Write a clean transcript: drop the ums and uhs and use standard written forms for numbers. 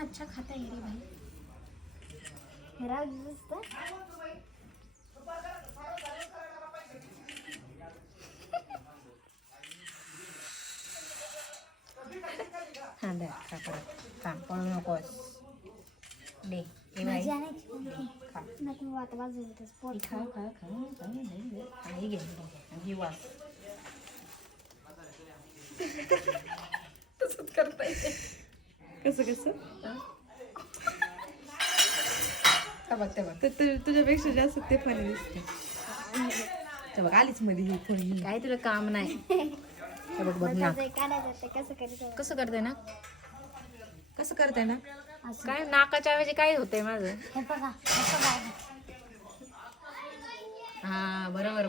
अच्छा खाता है रे भाई मेरा दोस्त हा दे खा परत खा पळू नकोस दे मजा नाही खा नको आता बाजूला स्पॉट खा खा खा काही घे ही वास तसंच करता येते कसं कसं बघते बघ तुझ्यापेक्षा जास्त ते फनी दिसते बघ आलीच मध्ये ही फणी काय तुला काम नाही बघ बघ ना कसं करते ना कसं करते ना काय नाकाच्या ऐवजी काय होतंय माझं हे बघा हा बरोबर